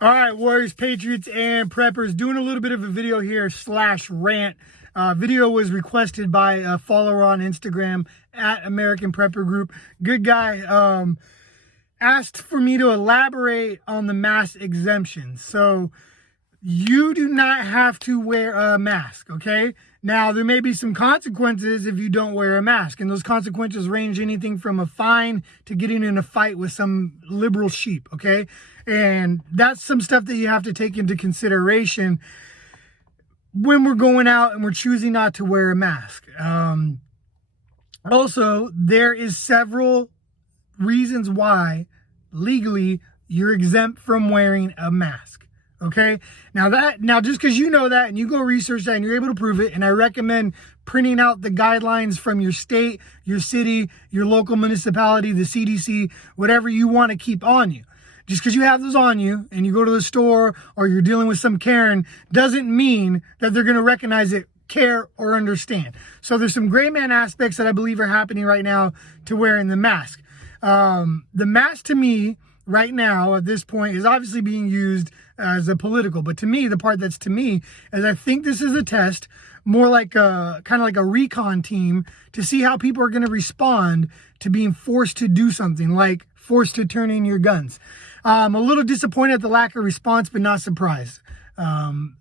All right, Warriors, Patriots, and Preppers, doing a little bit of a video here / rant. Video was requested by a follower on Instagram at American Prepper Group. Good guy. Asked for me to elaborate on the mask exemption. So you do not have to wear a mask, okay? Now, there may be some consequences if you don't wear a mask, and those consequences range anything from a fine to getting in a fight with some liberal sheep, okay? And that's some stuff that you have to take into consideration when we're going out and we're choosing not to wear a mask. Also, there is several reasons why legally you're exempt from wearing a mask. Okay, now just because you know that and you go research that and you're able to prove it, and I recommend printing out the guidelines from your state, your city, your local municipality, the CDC, whatever you want to keep on you. Just because you have those on you and you go to the store or you're dealing with some Karen doesn't mean that they're going to recognize it, care, or understand. So there's some gray man aspects that I believe are happening right now to wearing the mask. The mask to me right now at this point is obviously being used as a political, but to me, the part that's to me is I think this is a test, more like a kind of like a recon team to see how people are going to respond to being forced to do something, like forced to turn in your guns. I'm a little disappointed at the lack of response, but not surprised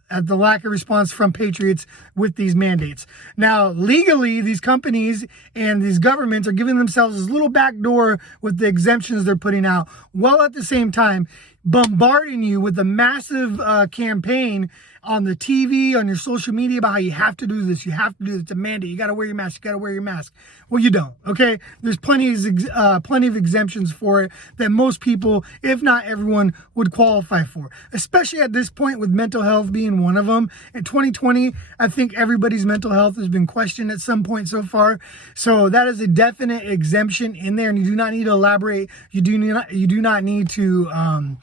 at the lack of response from Patriots with these mandates. Now, legally, these companies and these governments are giving themselves this little back door with the exemptions they're putting out, while at the same time bombarding you with a massive campaign on the TV, on your social media about how you have to do this, you have to do this, it's a mandate, you got to wear your mask, you got to wear your mask. Well, you don't, okay? There's plenty of exemptions for it that most people, if not everyone, would qualify for, especially at this point with mental health being one of them. In 2020, I think everybody's mental health has been questioned at some point so far. So that is a definite exemption in there, and you do not need to elaborate. You do not need to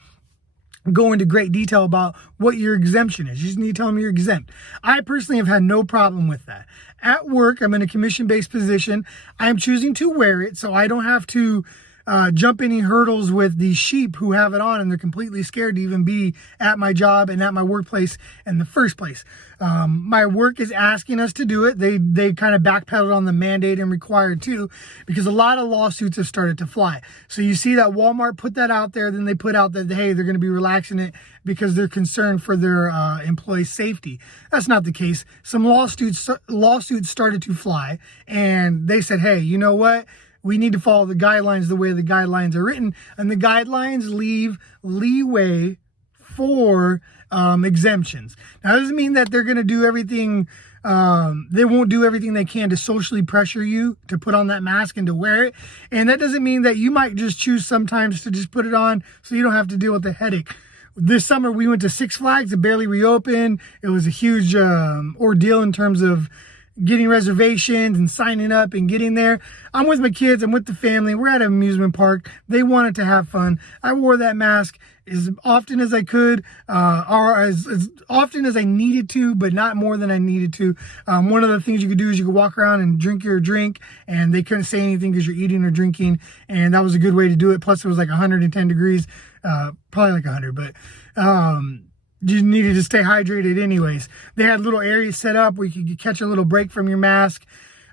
go into great detail about what your exemption is. You just need to tell them you're exempt. I personally have had no problem with that. At work, I'm in a commission-based position. I'm choosing to wear it so I don't have to jump any hurdles with these sheep who have it on and they're completely scared to even be at my job and at my workplace in the first place. My work is asking us to do it. They kind of backpedaled on the mandate and required to, because a lot of lawsuits have started to fly. So you see that Walmart put that out there, then they put out that, hey, they're going to be relaxing it because they're concerned for their employees' safety. That's not the case. Some lawsuits started to fly, and they said, hey, you know what? We need to follow the guidelines the way the guidelines are written, and the guidelines leave leeway for exemptions. Now, that doesn't mean that they're going to do everything. They won't do everything they can to socially pressure you to put on that mask and to wear it. And that doesn't mean that you might just choose sometimes to just put it on so you don't have to deal with the headache. This summer, we went to Six Flags. It barely reopened. It was a huge ordeal in terms of getting reservations and signing up and getting there. I'm with my kids, I'm with the family, we're at an amusement park. They wanted to have fun. I wore that mask as often as I could, or as often as I needed to, but not more than I needed to. One of the things you could do is you could walk around and drink your drink, and they couldn't say anything because you're eating or drinking, and that was a good way to do it. Plus it was like 110 degrees, probably like 100, but you needed to stay hydrated anyways. They had little areas set up where you could catch a little break from your mask.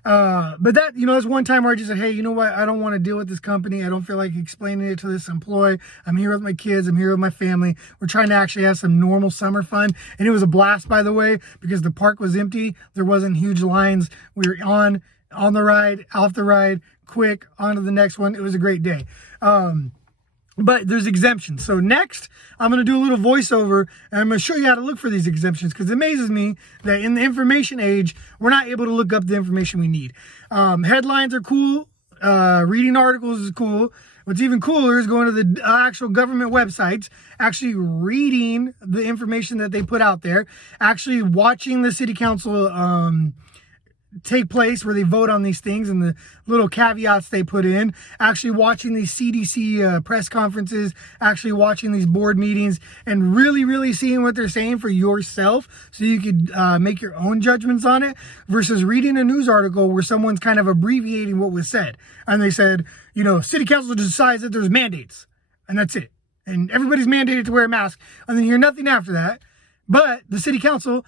But that, that's one time where I just said, hey, you know what? I don't want to deal with this company. I don't feel like explaining it to this employee. I'm here with my kids. I'm here with my family. We're trying to actually have some normal summer fun. And it was a blast, by the way, because the park was empty. There wasn't huge lines. We were on the ride, off the ride, quick, on to the next one. It was a great day. But there's exemptions. So next, I'm going to do a little voiceover, and I'm going to show you how to look for these exemptions, because it amazes me that in the information age, we're not able to look up the information we need. Headlines are cool. Reading articles is cool. What's even cooler is going to the actual government websites, actually reading the information that they put out there, actually watching the city council take place where they vote on these things and the little caveats they put in, actually watching these CDC press conferences, actually watching these board meetings, and really seeing what they're saying for yourself so you could make your own judgments on it, versus reading a news article where someone's kind of abbreviating what was said. And they said, city council decides that there's mandates, and that's it. and everybody's mandated to wear a mask, and then you hear nothing after that. But the city council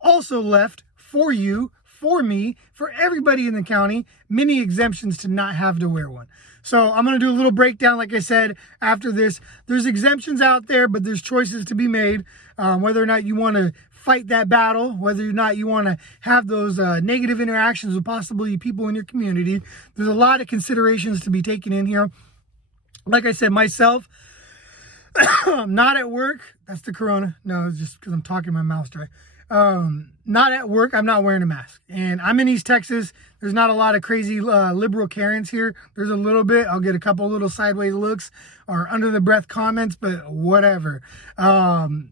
also left for you, for me, for everybody in the county, many exemptions to not have to wear one. So I'm going to do a little breakdown, like I said, after this. There's exemptions out there, but there's choices to be made, whether or not you want to fight that battle, whether or not you want to have those negative interactions with possibly people in your community. There's a lot of considerations to be taken in here. Like I said, myself, I'm not at work. That's the corona. No, it's just because I'm talking my mouth dry. Not at work. I'm not wearing a mask. And I'm in East Texas. There's not a lot of crazy liberal Karens here. There's a little bit. I'll get a couple little sideways looks or under the breath comments, but whatever. That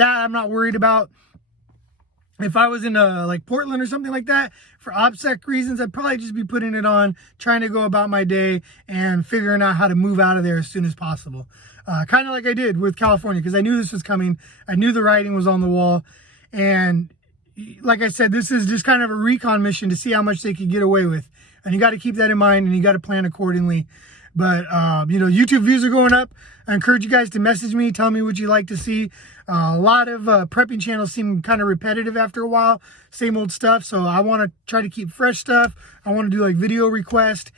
I'm not worried about. If I was in like Portland or something like that, for OPSEC reasons, I'd probably just be putting it on, trying to go about my day and figuring out how to move out of there as soon as possible. Kind of like I did with California, because I knew this was coming. I knew the writing was on the wall. And like I said, this is just kind of a recon mission to see how much they could get away with. And you got to keep that in mind, and you got to plan accordingly. But, YouTube views are going up. I encourage you guys to message me. Tell me what you like to see. A lot of prepping channels seem kind of repetitive after a while. Same old stuff. So I want to try to keep fresh stuff. I want to do like video requests.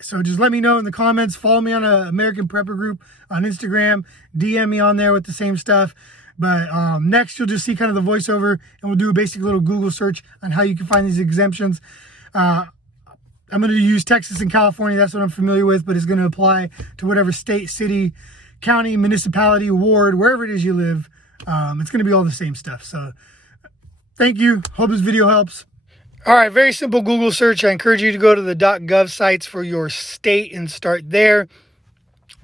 So just let me know in the comments. Follow me on a American Prepper group on Instagram. DM me on there with the same stuff. But next, you'll just see kind of the voiceover, and we'll do a basic little Google search on how you can find these exemptions. I'm going to use Texas and California. That's what I'm familiar with, but it's going to apply to whatever state, city, county, municipality, ward, wherever it is you live. It's going to be all the same stuff. So thank you. Hope this video helps. All right, very simple Google search. I encourage you to go to the .gov sites for your state and start there.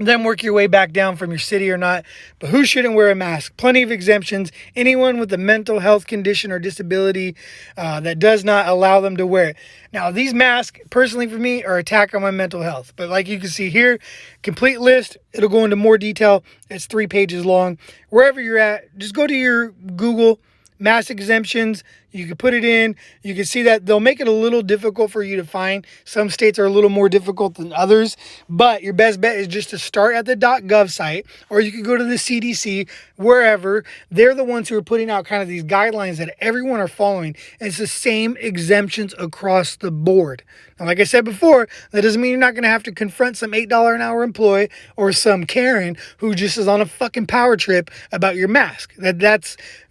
Then work your way back down from your city or not. But who shouldn't wear a mask? Plenty of exemptions. Anyone with a mental health condition or disability that does not allow them to wear it. Now, these masks, personally for me, are an attack on my mental health. But like you can see here, complete list. It'll go into more detail. It's 3 pages long. Wherever you're at, just go to your Google mask exemptions. You can put it in. You can see that they'll make it a little difficult for you to find. Some states are a little more difficult than others, but your best bet is just to start at the .gov site, or you can go to the CDC, wherever. They're the ones who are putting out kind of these guidelines that everyone are following. And it's the same exemptions across the board. Now, like I said before, that doesn't mean you're not going to have to confront some $8 an hour employee or some Karen who just is on a fucking power trip about your mask.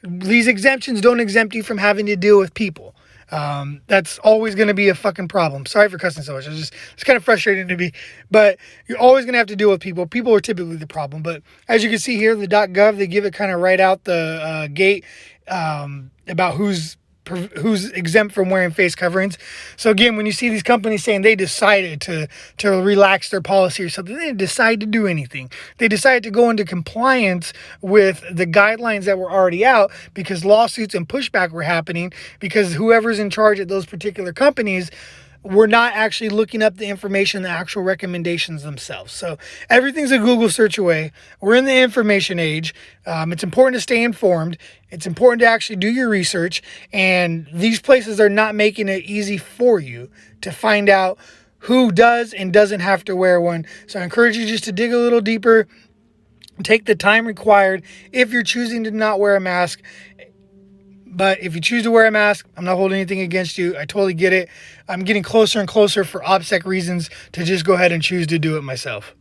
These exemptions don't exempt you from having to deal with people. That's always going to be a fucking problem. Sorry for cussing so much. It's kind of frustrating to me, but you're always going to have to deal with people. People are typically the problem. But as you can see here, the .gov, they give it kind of right out the gate about who's exempt from wearing face coverings. So again, when you see these companies saying they decided to relax their policy or something, they didn't decide to do anything. They decided to go into compliance with the guidelines that were already out because lawsuits and pushback were happening because whoever's in charge at those particular companies were not actually looking up the information, the actual recommendations themselves. So everything's a Google search away. We're in the information age. It's important to stay informed. It's important to actually do your research. And these places are not making it easy for you to find out who does and doesn't have to wear one. So I encourage you just to dig a little deeper. Take the time required if you're choosing to not wear a mask. But if you choose to wear a mask, I'm not holding anything against you. I totally get it. I'm getting closer and closer for OPSEC reasons to just go ahead and choose to do it myself.